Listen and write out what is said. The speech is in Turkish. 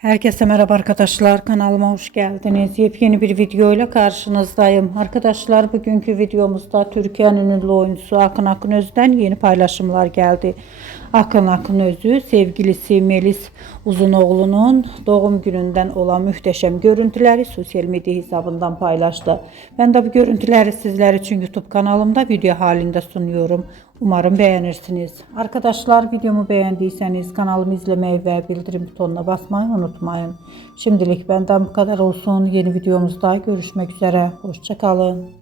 Herkese merhaba arkadaşlar, kanalıma hoş geldiniz. Yepyeni bir video ile karşınızdayım. Arkadaşlar, bugünkü videomuzda Türkiye'nin ünlü oyuncusu Akın Akınöz'den yeni paylaşımlar geldi. Akın Akınöz'ü sevgilisi Melis Uzunoğlu'nun doğum gününden olan muhteşem görüntüleri sosyal medya hesabından paylaştı. Ben de bu görüntüleri sizler için YouTube kanalımda video halinde sunuyorum. Umarım beğenirsiniz. Arkadaşlar, videomu beğendiyseniz kanalımı izlemeyi ve bildirim butonuna basmayı unutmayın. Şimdilik benden bu kadar olsun. Yeni videomuzda görüşmek üzere. Hoşça kalın.